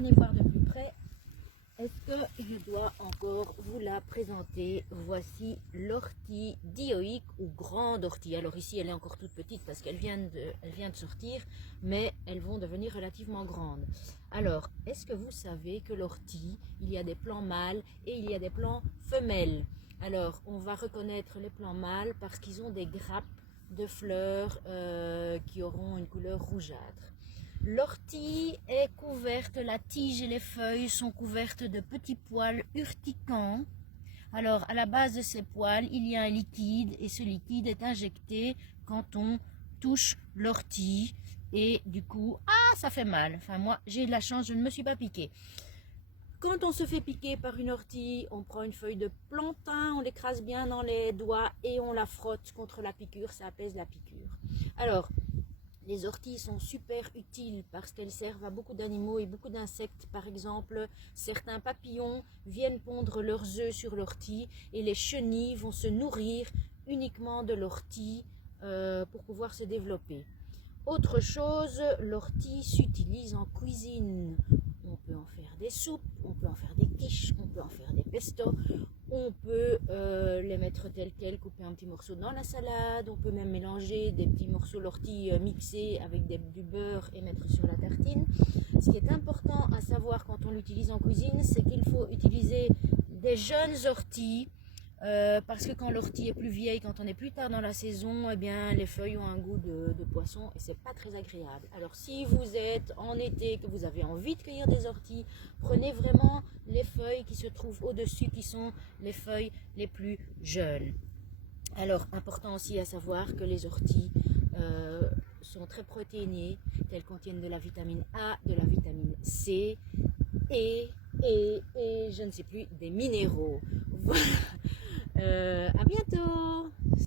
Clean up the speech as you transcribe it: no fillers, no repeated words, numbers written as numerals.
venez voir de plus près. Est-ce que je dois encore vous la présenter? Voici l'ortie dioïque ou grande ortie. Alors ici, elle est encore toute petite parce qu'elle vient de sortir, mais elles vont devenir relativement grandes. Alors, est-ce que vous savez que l'ortie, il y a des plants mâles et il y a des plants femelles? Alors, on va reconnaître les plants mâles parce qu'ils ont des grappes de fleurs qui auront une couleur rougeâtre. L'ortie est couverte, la tige et les feuilles sont couvertes de petits poils urticants. Alors, à la base de ces poils, il y a un liquide et ce liquide est injecté quand on touche l'ortie. Et du coup, ça fait mal. Enfin, moi, j'ai de la chance, je ne me suis pas piquée. Quand on se fait piquer par une ortie, on prend une feuille de plantain, on l'écrase bien dans les doigts et on la frotte contre la piqûre, ça apaise la piqûre. Alors, les orties sont super utiles parce qu'elles servent à beaucoup d'animaux et beaucoup d'insectes. Par exemple, certains papillons viennent pondre leurs œufs sur l'ortie et les chenilles vont se nourrir uniquement de l'ortie pour pouvoir se développer. Autre chose, l'ortie s'utilise en cuisine. On peut en faire des soupes, on peut en faire des quiches, on peut en faire des pestos, on peut les mettre tels quels, couper un petit morceau dans la salade, on peut même mélanger des petits morceaux d'ortie mixés avec du beurre et mettre sur la tartine. Ce qui est important à savoir quand on l'utilise en cuisine, c'est qu'il faut utiliser des jeunes orties, parce que quand l'ortie est plus vieille, quand on est plus tard dans la saison, eh bien les feuilles ont un goût de poisson et c'est pas très agréable. Alors si vous êtes en été, que vous avez envie de cueillir des orties, prenez vraiment les feuilles qui se trouvent au-dessus, qui sont les feuilles les plus jeunes. Alors important aussi à savoir que les orties sont très protéinées, qu'elles contiennent de la vitamine A, de la vitamine C et je ne sais plus, des minéraux. Voilà. À bientôt.